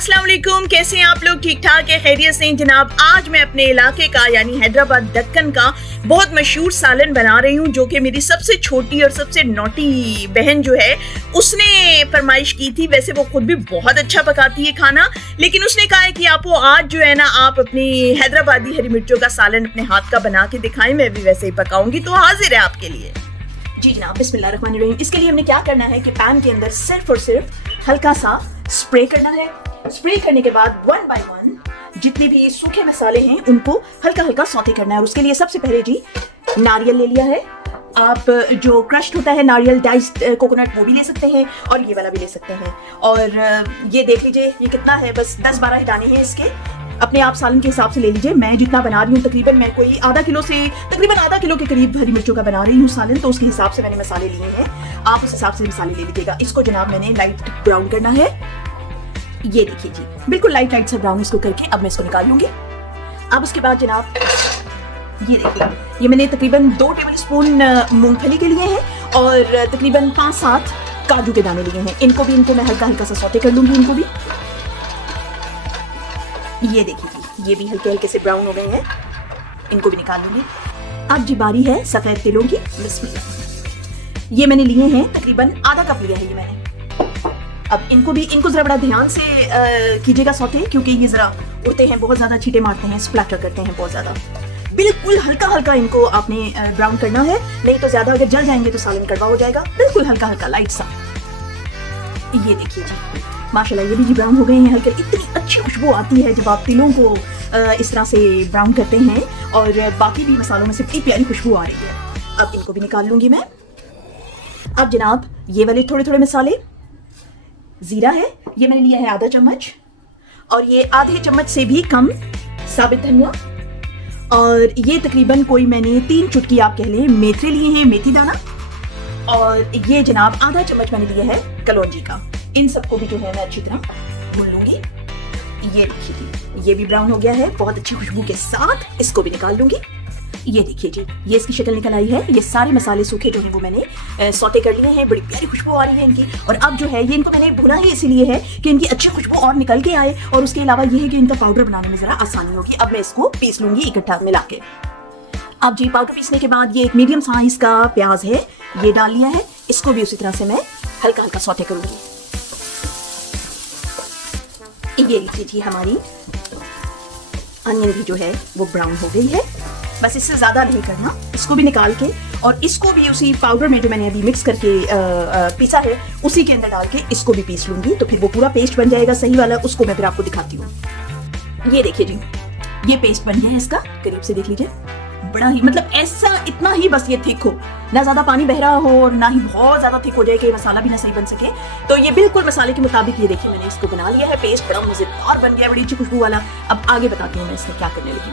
अस्सलाम वालेकुम, कैसे हैं आप लोग? ठीक ठाक है, खैरियत से हैं जनाब। आज मैं अपने इलाके का यानी हैदराबाद दक्कन का बहुत मशहूर सालन बना रही हूँ, जो कि मेरी सबसे छोटी और सबसे नोटी बहन जो है उसने फरमाइश की थी। वैसे वो खुद भी बहुत अच्छा पकाती है खाना, लेकिन उसने कहा है कि आपको आज जो है ना आप अपनी हैदराबादी हरी मिर्चों का सालन अपने हाथ का बना के दिखाएं। मैं भी वैसे ही पकाऊंगी, तो हाजिर है आपके लिए। जी जनाब, बिस्मिल्लाहिर्रहमानिर्रहीम। इसके लिए हमने क्या करना है कि पैन के अंदर सिर्फ और सिर्फ हल्का सा स्प्रे करना है। स्प्रे करने के बाद 1 बाय 1 जितने भी सूखे मसाले हैं उनको हल्का हल्का सौते करना है। और उसके लिए सबसे पहले जी नारियल ले लिया है। आप जो क्रश्ड होता है नारियल, डाइस्ड कोकोनट, वो भी ले सकते हैं और ये वाला भी ले सकते हैं। और ये देख लीजिए ये कितना है, बस 10-12 ही दाने हैं इसके। अपने आप सालन के हिसाब से ले लीजिए। मैं जितना बना रही हूँ तकरीबन मैं कोई आधा किलो के करीब हरी मिर्चों का बना रही हूँ सालन, तो उसके हिसाब से मैंने मसाले लिए हैं। आप उस हिसाब से मसाले ले लीजिएगा। इसको जनाब मैंने लाइट ब्राउन करना है। ये देखिए जी, बिल्कुल लाइट लाइट सा ब्राउन इसको करके अब मैं इसको निकाल लूंगी। अब उसके बाद जनाब ये देखिए, ये मैंने तकरीबन 2 टेबलस्पून मूंगफली के लिए हैं और तकरीबन 5-7 काजू के दाने लिए हैं। इनको मैं हल्का हल्का सा सौते कर लूंगी। इनको भी ये देखिए जी, ये भी हल्के हल्के से ब्राउन हो गए हैं। इनको भी निकाल लूंगी। अब जी बारी है सफेद तिलों की। बिस्मिल्लाह। ये मैंने लिए हैं तकरीबन आधा कप लिया है ये मैंने। अब इनको जरा बड़ा ध्यान से कीजिएगा सौते, क्योंकि ये जरा उड़ते हैं, बहुत ज्यादा छींटे मारते हैं, स्प्लैटर करते हैं बहुत ज्यादा। बिल्कुल हल्का हल्का इनको आपने ब्राउन करना है, नहीं तो ज्यादा अगर जल जाएंगे तो सालन कड़वा हो जाएगा। बिल्कुल हल्का हल्का लाइट सा। ये देखिए जी, माशाल्लाह ये भी जी ब्राउन हो गए हैं हल्के। इतनी अच्छी खुशबू आती है जब आप तिलों को इस तरह से ब्राउन करते हैं, और बाकी भी मसालों में से बड़ी प्यारी खुशबू आ रही है। अब इनको भी निकाल लूंगी मैं। अब जनाब ये वाले थोड़े थोड़े मसाले, जीरा है, ये मैंने लिया है आधा चम्मच, और ये आधे चम्मच से भी कम साबित धनिया, और ये तकरीबन कोई मैंने 3 चुटकी आप कह लें मेथरे लिए हैं, मेथी दाना, और ये जनाब आधा चम्मच मैंने लिया है कलौंजी का। इन सबको भी जो है मैं अच्छी तरह भून लूंगी। ये देखिए ये भी ब्राउन हो गया है बहुत अच्छी खुशबू के साथ। इसको भी निकाल लूंगी। ये देखिए जी, ये इसकी शक्ल निकल आई है। ये सारे मसाले सूखे जो हैं वो मैंने सौते कर लिए हैं। बड़ी प्यारी खुशबू आ रही है इनकी। और अब जो है ये इनको मैंने भुना ही इसीलिए है कि इनकी अच्छी खुशबू और निकल के आए, और उसके अलावा ये है कि इनका पाउडर बनाने में जरा आसानी होगी। अब मैं इसको पीस लूंगी इकट्ठा मिला के। अब जी पाउडर पीसने के बाद ये एक मीडियम साइज का प्याज है, ये डाल लिया है। इसको भी उसी तरह से मैं हल्का हल्का सौते करूंगी। ये लीजिए जी, हमारी अनियन भी जो है वो ब्राउन हो गई है। बस इससे ज्यादा नहीं करना। इसको भी निकाल के और इसको भी उसी पाउडर में जो मैंने अभी मिक्स करके पीसा है उसी के अंदर डाल के इसको भी पीस लूंगी, तो फिर वो पूरा पेस्ट बन जाएगा सही वाला। उसको मैं फिर आपको दिखाती हूँ। ये देखिए जी, ये पेस्ट बन गया है इसका। करीब से देख लीजिए, बड़ा ही मतलब ऐसा इतना ही बस ये थिक हो, ना ज्यादा पानी बह रहा हो और ना ही बहुत ज्यादा थिक हो जाए कि मसाला भी ना सही बन सके। तो ये बिल्कुल मसाले के मुताबिक ये देखिए मैंने इसको बना लिया है। पेस्ट बड़ा मजेदार बन गया, बड़ी अच्छी खुशबू वाला। अब आगे बताती हूँ मैं इसमें क्या करने लगी।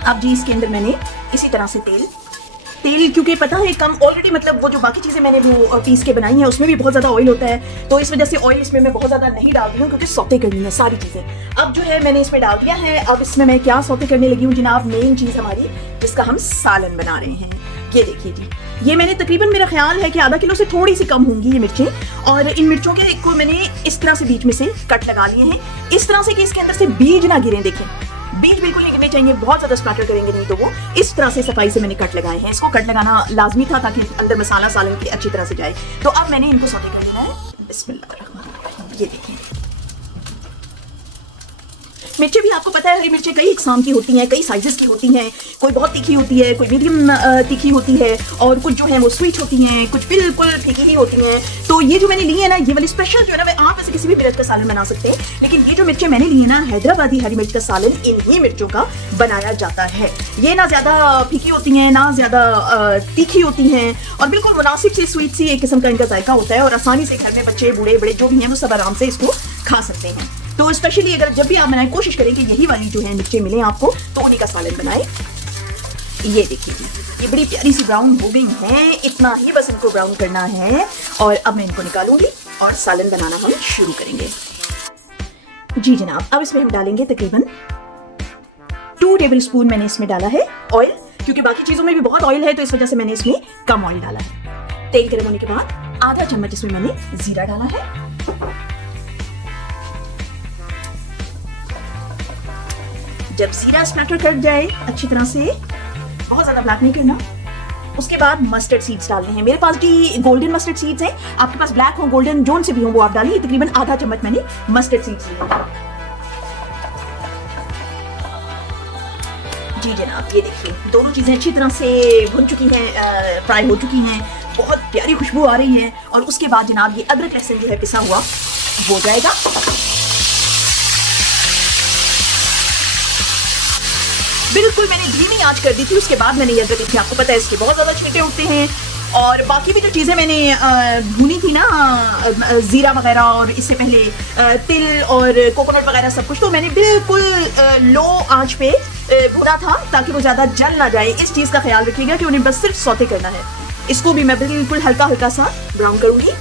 अब जी इसके अंदर मैंने इसी तरह से तेल, क्योंकि पता है कम ऑलरेडी, मतलब वो जो बाकी चीजें मैंने वो पीस के बनाई हैं उसमें भी बहुत ज्यादा ऑयल होता है, तो इस वजह से ऑयल इसमें मैं बहुत ज्यादा नहीं डाल रही हूँ, क्योंकि सौते करनी है सारी चीजें। अब जो है मैंने इसमें डाल दिया है। अब इसमें मैं क्या सौते करने लगी हूँ जनाब, मेन चीज हमारी जिसका हम सालन बना रहे हैं। ये देखिए जी, ये मैंने तकरीबन, मेरा ख्याल है कि आधा किलो से थोड़ी सी कम होंगी ये मिर्चें, और इन मिर्चों के को मैंने इस तरह से बीच में से कट लगा लिए हैं, इस तरह से कि इसके अंदर से बीज ना गिरे। देखें बीज बिल्कुल नहीं गिरने चाहिए, बहुत ज्यादा स्प्लैटर करेंगे नहीं तो वो। इस तरह से सफाई से मैंने कट लगाए हैं। इसको कट लगाना लाजमी था ताकि अंदर मसाला सालन की अच्छी तरह से जाए। तो अब मैंने इनको सौते कर लेना है। बिस्मिल्लाह। ये देखिए मिर्चें भी आपको पता है हरी मिर्चें कई इकसाम की होती हैं, कई साइजेस की होती हैं। कोई बहुत तीखी होती है, कोई मीडियम तीखी होती है, और कुछ जो है वो स्वीट होती हैं, कुछ बिल्कुल फीकी ही होती हैं। तो ये जो मैंने ली है ना, ये वाली स्पेशल जो है ना, आप ऐसे किसी भी मिर्च का सालन बना सकते हैं, लेकिन ये जो मिर्चें मैंने ली है ना, हैदराबादी हरी मिर्च का सालन इन्हीं मिर्चों का बनाया जाता है। ये ना ज्यादा फीकी होती हैं ना ज्यादा तीखी होती हैं, और बिल्कुल मुनासिब सी स्वीट सी एक किस्म का इनका जायका होता है, और आसानी से घर में बच्चे बूढ़े बड़े जो भी हैं वो सब आराम से इसको खा सकते हैं। तो स्पेशली अगर जब भी आप बनाएं कोशिश करें कि यही वाली जो है मिर्चें मिलें आपको, तो उन्हीं का सालन बनाएं। ये देखिए ये बड़ी प्यारी सी ब्राउन हो गई हैं। इतना ही बस इनको ब्राउन करना है, और अब मैं इनको निकालूंगी और सालन बनाना हम शुरू करेंगे। जी जनाब, अब इसमें हम डालेंगे तकरीबन 2 टेबलस्पून मैंने इसमें डाला है ऑयल, क्योंकि बाकी चीजों में भी बहुत ऑयल है तो इस वजह से मैंने इसमें कम ऑयल डाला है। तेल गर्म होने के बाद आधा चम्मच इसमें मैंने जीरा डाला है, जब जीरा स्प्लैटर कर जाए अच्छी तरह से, बहुत ज्यादा ब्लैक नहीं करना, उसके बाद मस्टर्ड सीड्स डालने हैं। मेरे पास भी गोल्डन मस्टर्ड सीड्स हैं, आपके पास ब्लैक हो गोल्डन जोन से भी हो वो आप डालिए। तकरीबन आधा चम्मच मैंने मस्टर्ड सीड्स लिए। जी जनाब, ये देखिए दोनों चीजें अच्छी तरह से भुन चुकी हैं, फ्राई हो चुकी हैं, बहुत प्यारी खुशबू आ रही है। और उसके बाद जनाब ये अदरक लहसुन जो है पिसा हुआ हो जाएगा। बिल्कुल मैंने धीमी आंच कर दी थी, उसके बाद मैंने ये अदरक देखिए, आपको पता है इसके बहुत ज़्यादा छींटे उठते हैं। और बाकी भी जो चीज़ें मैंने भुनी थी ना, ज़ीरा वगैरह और इससे पहले तिल और कोकोनट वगैरह सब कुछ, तो मैंने बिल्कुल लो आंच पे भुना था ताकि वो ज़्यादा जल ना जाए। इस चीज़ का ख्याल रखिएगा कि उन्हें बस सिर्फ सौते करना है। इसको भी मैं बिल्कुल हल्का हल्का सा ब्राउन करूँगी।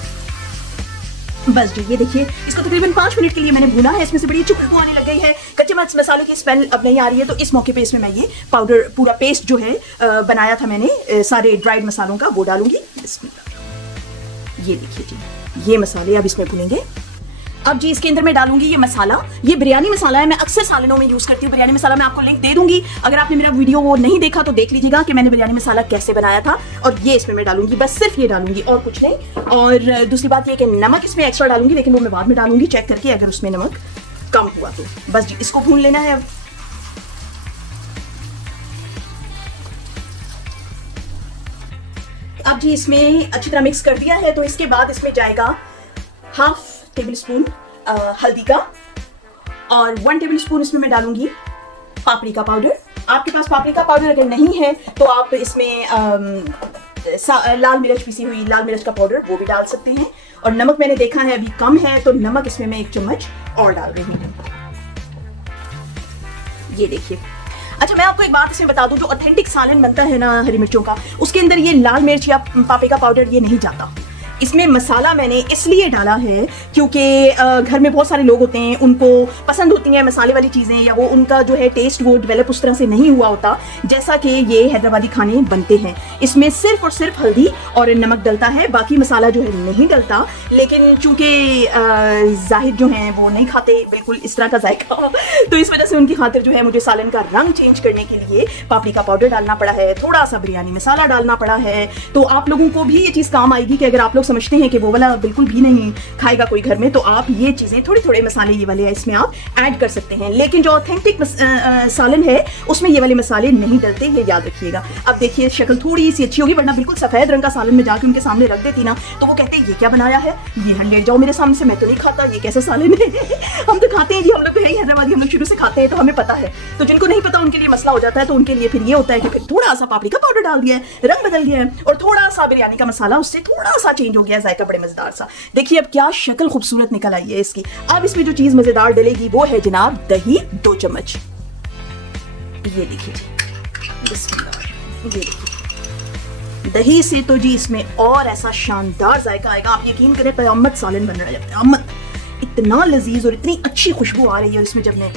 बस जी ये देखिए, इसको तकरीबन 5 मिनट के लिए मैंने भूना है। इसमें से बड़ी अच्छी खुशबू आने लग गई है, कच्चे मसाले की स्मेल अब नहीं आ रही है। तो इस मौके पे इसमें मैं ये पाउडर पूरा पेस्ट जो है बनाया था मैंने सारे ड्राइड मसालों का, वो डालूंगी। ये देखिए जी, ये मसाले अब इसमें भुनेंगे। अब जी इसके अंदर मैं डालूंगी ये मसाला, ये बिरयानी मसाला है, मैं अक्सर सालनों में यूज करती हूँ। बिरयानी मसाला मैं आपको लिंक दे दूंगी, अगर आपने मेरा वीडियो वो नहीं देखा तो देख लीजिएगा कि मैंने बिरयानी मसाला कैसे बनाया था। और ये इसमें मैं डालूंगी, बस सिर्फ ये डालूंगी और कुछ नहीं। और दूसरी बात ये कि नमक इसमें एक्स्ट्रा डालूंगी, लेकिन वो मैं बाद में डालूंगी चेक करके, अगर उसमें नमक कम हुआ तो। बस जी इसको भून लेना है। अब जी इसमें अच्छी तरह मिक्स कर दिया है, तो इसके बाद इसमें जाएगा 1/2 टेबल स्पून हल्दी का, और 1 टेबल स्पून इसमें मैं डालूंगी पापरिका पाउडर। आपके पास पापरिका पाउडर अगर नहीं है तो आप इसमें लाल मिर्च, पिसी हुई लाल मिर्च का पाउडर वो भी डाल सकते हैं। और नमक मैंने देखा है अभी कम है, तो नमक इसमें मैं 1 चम्मच और डाल रही हूँ। ये देखिए। अच्छा मैं आपको एक बात इसमें बता दूं, जो ऑथेंटिक सालन बनता है ना हरी मिर्चों का, उसके अंदर ये लाल मिर्च या पापरिका पाउडर ये नहीं जाता। इसमें मसाला मैंने इसलिए डाला है क्योंकि घर में बहुत सारे लोग होते हैं, उनको पसंद होती हैं मसाले वाली चीज़ें, या वो उनका जो है टेस्ट वो डेवलप उस तरह से नहीं हुआ होता जैसा कि ये हैदराबादी खाने बनते हैं। इसमें सिर्फ और सिर्फ हल्दी और नमक डलता है, बाकी मसाला जो है नहीं डलता। लेकिन चूंकि जाहिद जो हैं वो नहीं खाते बिल्कुल इस तरह का जायका, तो इस वजह से उनकी खातिर जो है मुझे सालन का रंग चेंज करने के लिए पापरिका पाउडर डालना पड़ा है, थोड़ा सा बिरयानी मसाला डालना पड़ा है। तो आप लोगों को भी ये चीज़ काम आएगी कि अगर आप लोग समझते हैं कि वो वाला बिल्कुल भी नहीं खाएगा कोई घर में, तो आप ये चीज़ें थोड़े थोड़े मसाले ये वाले इसमें आप ऐड कर सकते हैं। लेकिन जो ऑथेंटिक सालन है उसमें ये वाले मसाले नहीं डलते, ये याद रखिएगा। अब देखिए शक्ल थोड़ी सी अच्छी होगी, वरना बिल्कुल सफ़ेद रंग का सालन में जाके उनके सामने रख देती ना, तो वो कहते हैं ये क्या बनाया है, ये ले जाओ मेरे सामने से, मैं तो नहीं खाता, ये कैसे सालन है। हम तो खाते हैं जी, हम लोग तो है ही हैदराबादी, हम लोग शुरू से खाते हैं, तो हमें पता है। तो जिनको नहीं पता उनके लिए मसला हो जाता है, तो उनके लिए फिर ये होता है कि फिर थोड़ा सा पापरिका पाउडर डाल दिया है, रंग बदल गया है, और थोड़ा सा बिरयानी का मसाला उससे थोड़ा सा चेंज हो गया, जायका बड़े मजेदार सा। देखिए अब क्या शक्ल खूबसूरत निकल आई है इसकी। अब इसमें जो चीज मजेदार डलेगी वो है जनाब दही, 2 चम्मच। ये देखिए ये देखिए, दही से तो जी इसमें और ऐसा शानदार जायका आएगा, आप यकीन करें क़यामत सालन बन रहा है, क़यामत। इतना लजीज और इतनी अच्छी खुशबू आ रही है, और इसमें जब मैं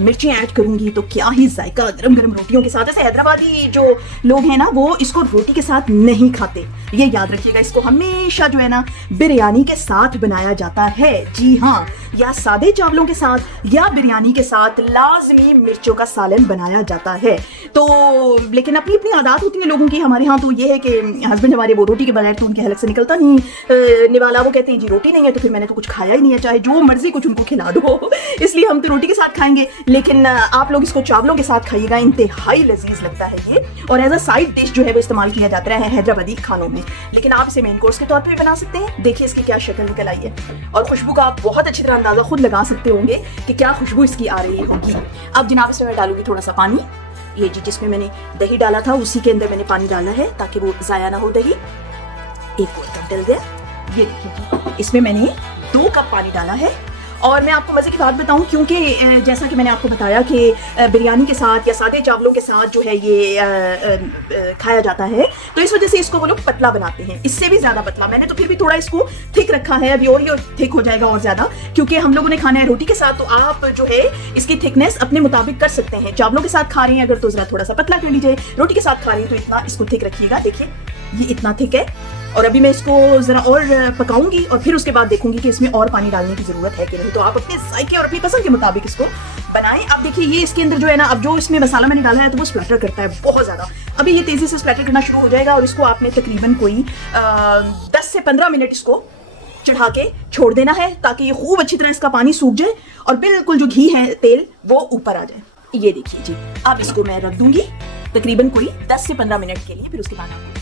मिर्चें ऐड करूंगी तो क्या ही जायका, गरम गरम रोटियों के साथ। ऐसे हैदराबादी जो लोग हैं ना वो इसको रोटी के साथ नहीं खाते, ये याद रखिएगा। इसको हमेशा जो है ना बिरयानी के साथ बनाया जाता है, जी हाँ, या सादे चावलों के साथ या बिरयानी के साथ लाजमी मिर्चों का सालन बनाया जाता है। तो लेकिन अपनी अपनी आदत होती है लोगों की। हमारे यहाँ तो ये है कि हस्बैंड हमारे वो रोटी के बगैर तो उनके हलक से निकलता नहीं निवाला, वो कहते हैं जी रोटी नहीं है तो फिर मैंने तो कुछ खाया ही नहीं है, चाहे जो मर्जी कुछ उनको खिला दो। इसलिए हम तो रोटी के साथ खाएंगे, लेकिन आप लोग इसको चावलों के साथ खाइएगा, इंतहाई लजीज लगता है ये। और एज अ साइड डिश जो है वो इस्तेमाल किया जाता है हैदराबादी खानों में, लेकिन आप इसे मेन कोर्स के तौर पे भी बना सकते हैं। देखिए इसकी क्या शक्ल निकल आई है, और खुशबू का आप बहुत अच्छी तरह अंदाजा खुद लगा सकते होंगे कि क्या खुशबू इसकी आ रही होगी। अब जनाब इसमें मैं डालूंगी थोड़ा सा पानी। ये जी जिसमें मैंने दही डाला था उसी के अंदर मैंने पानी डालना है ताकि वो ज़ाया ना हो दही। एक और कप डल गया। ये देखिए इसमें मैंने 2 कप पानी डाला है। और मैं आपको मज़े की बात बताऊं, क्योंकि जैसा कि मैंने आपको बताया कि बिरयानी के साथ या सादे चावलों के साथ जो है ये खाया जाता है, तो इस वजह से इसको वो लोग पतला बनाते हैं, इससे भी ज़्यादा पतला। मैंने तो फिर भी थोड़ा इसको थिक रखा है, अभी और ये थिक हो जाएगा और ज़्यादा, क्योंकि हम लोगों ने खाना है रोटी के साथ। तो आप जो है इसकी थिकनेस अपने मुताबिक कर सकते हैं। चावलों के साथ खा रहे हैं अगर तो ज़रा थोड़ा सा पतला कर लीजिए, रोटी के साथ खा रहे हैं तो इतना इसको थिक रखिएगा। देखिए ये इतना थिक है और अभी मैं इसको जरा और पकाऊंगी और फिर उसके बाद देखूंगी कि इसमें और पानी डालने की जरूरत है कि नहीं। तो आप अपने जायके और अपनी पसंद के मुताबिक इसको बनाएं। अब देखिए ये इसके अंदर जो है ना, अब जो इसमें मसाला मैंने डाला है तो वो स्प्लैटर करता है बहुत ज्यादा। अभी ये तेजी से स्प्लैटर करना शुरू हो जाएगा और इसको आपने तकरीबन कोई 10 से 15 मिनट इसको चढ़ा के छोड़ देना है ताकि ये खूब अच्छी तरह इसका पानी सूख जाए और बिल्कुल जो घी है तेल वो ऊपर आ जाए। ये देखिए जी, अब इसको मैं रख दूंगी तकरीबन कोई 10 से 15 मिनट के लिए। फिर उसके बाद आपको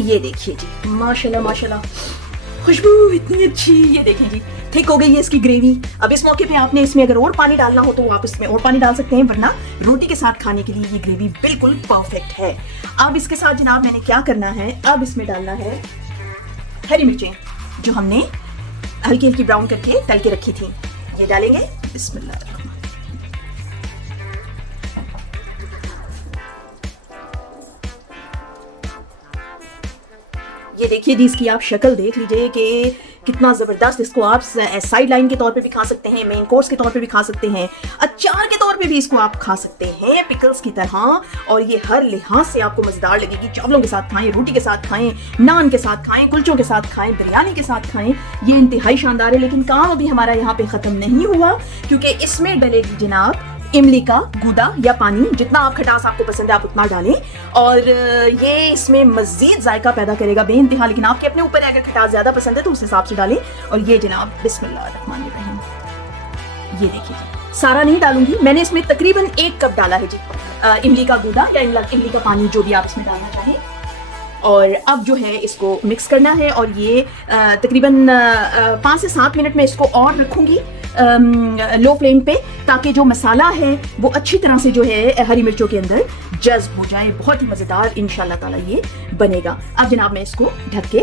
ये देखिए जी, माशाल्लाह माशाल्लाह खुशबू इतनी अच्छी। ये देखिए जी, थिक हो गई है इसकी ग्रेवी। अब इस मौके पे आपने इसमें अगर और पानी डालना हो तो आप इसमें और पानी डाल सकते हैं, वरना रोटी के साथ खाने के लिए ये ग्रेवी बिल्कुल परफेक्ट है। अब इसके साथ जनाब मैंने क्या करना है, अब इसमें डालना है हरी मिर्चें जो हमने हल्की हल्की ब्राउन करके तल के रखी थी, ये डालेंगे। बिस्मिल्लाह। ये देखिए जी, इसकी आप शक्ल देख लीजिए कि कितना ज़बरदस्त। इसको आप साइड लाइन के तौर पे भी खा सकते हैं, मेन कोर्स के तौर पे भी खा सकते हैं, अचार के तौर पे भी इसको आप खा सकते हैं, पिकल्स की तरह। और ये हर लिहाज से आपको मज़ेदार लगेगी। चावलों के साथ खाएं, रोटी के साथ खाएं, नान के साथ खाएं, कुलचों के साथ खाएं, बिरयानी के साथ खाएं। ये इंतहाई शानदार है। लेकिन काम अभी हमारा यहाँ पे ख़त्म नहीं हुआ, क्योंकि इसमें डलेगी जनाब इमली का गूदा या पानी। जितना आप खटास आपको पसंद है आप उतना डालें और ये इसमें मज़ीद जायका पैदा करेगा बेइंतहा। लेकिन आपके अपने ऊपर है, अगर खटास ज़्यादा पसंद है तो उस हिसाब से डालें। और ये जनाब बिस्मिल्लाहिर्रहमानिर्रहीम, ये देखिए सारा नहीं डालूंगी, मैंने इसमें तकरीबन 1 कप डाला है जी इमली का गूदा या इमली का पानी, जो भी आप इसमें डालना चाहें। और अब जो है इसको मिक्स करना है और ये तकरीबन 5 से 7 मिनट में इसको और रखूंगी लो फ्लेम पे, ताकि जो मसाला है वो अच्छी तरह से जो है हरी मिर्चों के अंदर जज्ब हो जाए। बहुत ही मज़ेदार इंशाल्लाह ताला ये बनेगा। अब जनाब मैं इसको ढक के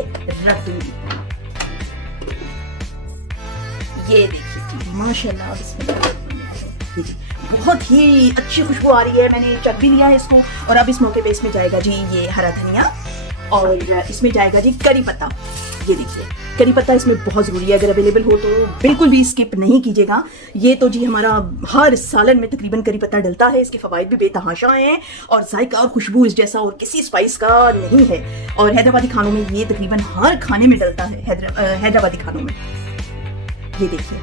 रख दूंगी। ये देखिए माशाल्लाह, बिस्मिल्लाह, बहुत ही अच्छी खुशबू आ रही है। मैंने चख भी लिया है इसको। और अब इस मौके पे इसमें जाएगा जी ये हरा धनिया और इसमें जाएगा जी करी पत्ता। ये देखिए करी पत्ता इसमें बहुत ज़रूरी है, अगर अवेलेबल हो तो बिल्कुल भी स्किप नहीं कीजिएगा। ये तो जी हमारा हर सालन में तकरीबन करी पत्ता डलता है। इसके फ़वाइद भी बेतहाशा हैं और जायका और खुशबू इस जैसा और किसी स्पाइस का नहीं है। और हैदराबादी खानों में ये तकरीबन हर खाने में डलता है, हैदराबादी खानों में। ये देखिए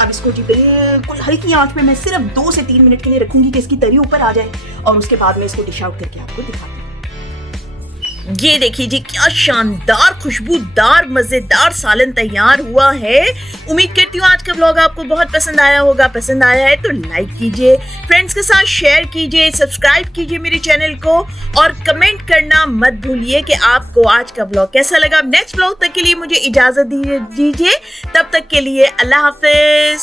अब इसको जी बिल्कुल हल्की आंच पे मैं सिर्फ 2 से 3 मिनट के लिए रखूंगी कि इसकी तरी ऊपर आ जाए और उसके बाद में इसको डिश आउट करके आपको दिखाती हूँ। ये देखिए जी क्या शानदार खुशबूदार मजेदार सालन तैयार हुआ है। उम्मीद करती हूँ आज का व्लॉग आपको बहुत पसंद आया होगा। पसंद आया है तो लाइक कीजिए, फ्रेंड्स के साथ शेयर कीजिए, सब्सक्राइब कीजिए मेरे चैनल को और कमेंट करना मत भूलिए कि आपको आज का व्लॉग कैसा लगा। नेक्स्ट व्लॉग तक के लिए मुझे इजाजत दीजिए। तब तक के लिए अल्लाह हाफिज।